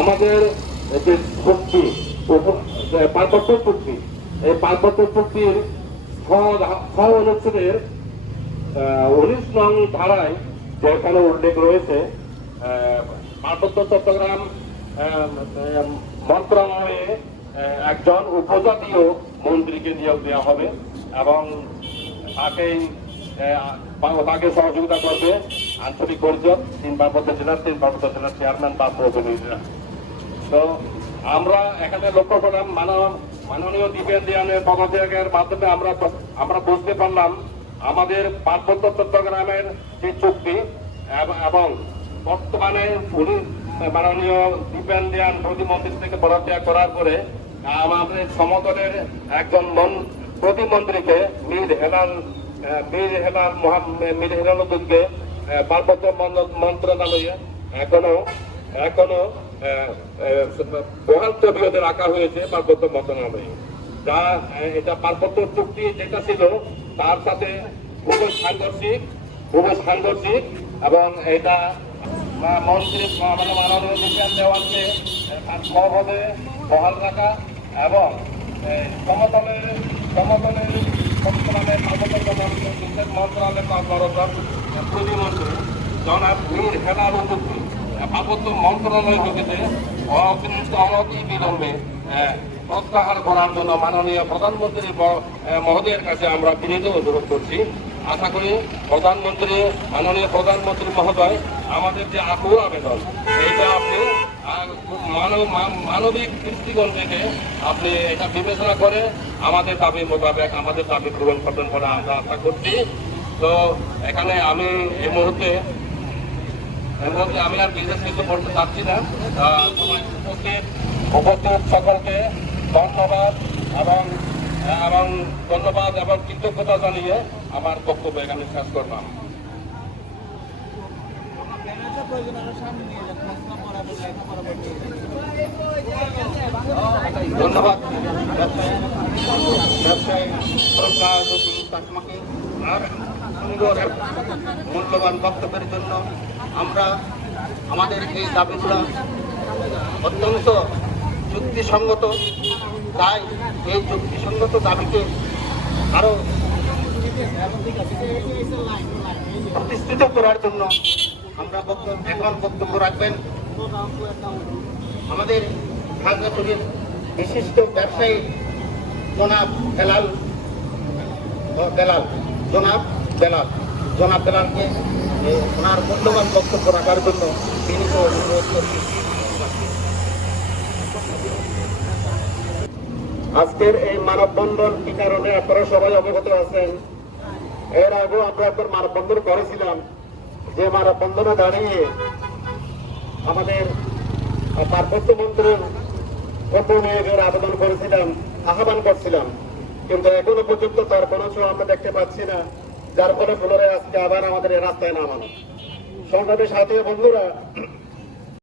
আমাদের যে চুক্তি, পার্বত্য চুক্তি, এই পার্বত্য চুক্তির অনুচ্ছেদের 19 নং ধারায় যেখানে উল্লেখ রয়েছে পার্বত্য চট্টগ্রাম মন্ত্রণালয়ে একজন উপজাতীয় মন্ত্রীকে নিয়োগ দেওয়া হবে এবং তাকে সহযোগিতা করবে আঞ্চলিক পরিষদ, 3 পার্বত্য জেলার চেয়ারম্যান বা প্রতিনিধিরা। তো আমরা এখানে লক্ষ্য করলাম মাননীয় দীপেন দেয়ানের পদত্যাগের মাধ্যমে আমরা বুঝতে পারলাম আমাদের পার্বত্য চট্টগ্রামের যে চুক্তি এবং বর্তমানে উনি মাননীয় দীপেন দেয়ান প্রতিমন্ত্রী থেকে পদত্যাগ করার পরে আমাদের সমতলের একজন প্রতিমন্ত্রীকে মীর হেলাল উদ্দিনকে পার্বত্য মন্ত্রণালয়ে এখনো বহাল তবিয়তে রাখা হয়েছে পার্বত্য মন্ত্রণালয়ে, যা এটা পার্বত্য চুক্তি যেটা ছিল তার সাথে খুবই সাংঘর্ষিক এবং এটা মন্ত্রী মাননীয় বিজ্ঞান দেওয়ানকে তার সহজে বহাল রাখা এবং সমতলের মন্ত্রণালয়ের প্রতিমন্ত্রী জনাব মীর হেলাল উদ্দিন পার্বত্য মন্ত্রণালয় ঢুকেছে বিলম্বে প্রত্যাহার করার জন্য মাননীয় প্রধানমন্ত্রী মহোদয়ের কাছে আমরা বিনীত অনুরোধ করছি। আশা করি মাননীয় প্রধানমন্ত্রী মহোদয় আমাদের যে আকুল আবেদন এইটা আপনি মানবিক দৃষ্টিকোণ থেকে আপনি এটা বিবেচনা করে আমাদের দাবি মোতাবেক আমাদের দাবি পূরণ করবেন বলে আমরা আশা করছি। তো এখানে আমি এই মুহূর্তে আমি আর বিশেষ কিছু বলতে চাচ্ছি না। উপস্থিত সকলকে ধন্যবাদ এবং কৃতজ্ঞতা জানিয়ে আমার বক্তব্য এখানে শেষ করলাম। ধন্যবাদ মূল্যবান বক্তব্যের জন্য। আমরা আমাদের এই দাবিগুলো অত্যন্ত যুক্তিসঙ্গত, তাই এই যুক্তিসঙ্গত দাবিকে আরো প্রতিষ্ঠিত করার জন্য আমরা এখন বক্তব্য রাখবেন আমাদের খাগড়াছড়ির বিশিষ্ট ব্যবসায়ী জনাব বেলালকে ওনার মূল্যবান বক্তব্য রাখার জন্য বিনীত অনুরোধ করছি। আজকের এই মানববন্ধন কি কারণে আপনারা সবাই অবগত আছেন। এর আগেও আমরা একবার মানববন্ধন করেছিলাম, যে মানববন্ধনে দাঁড়িয়ে আমাদের পার্বত্য মন্ত্রীর উপনিয়োগের আবেদন করেছিলাম, আহ্বান করছিলাম, কিন্তু এখনো পর্যন্ত তার কোনো শো আমরা দেখতে পাচ্ছি না, যার ফলে পুনরায় আজকে আবার আমাদের রাস্তায় নামানো। সংগ্রামী সাথী বন্ধুরা,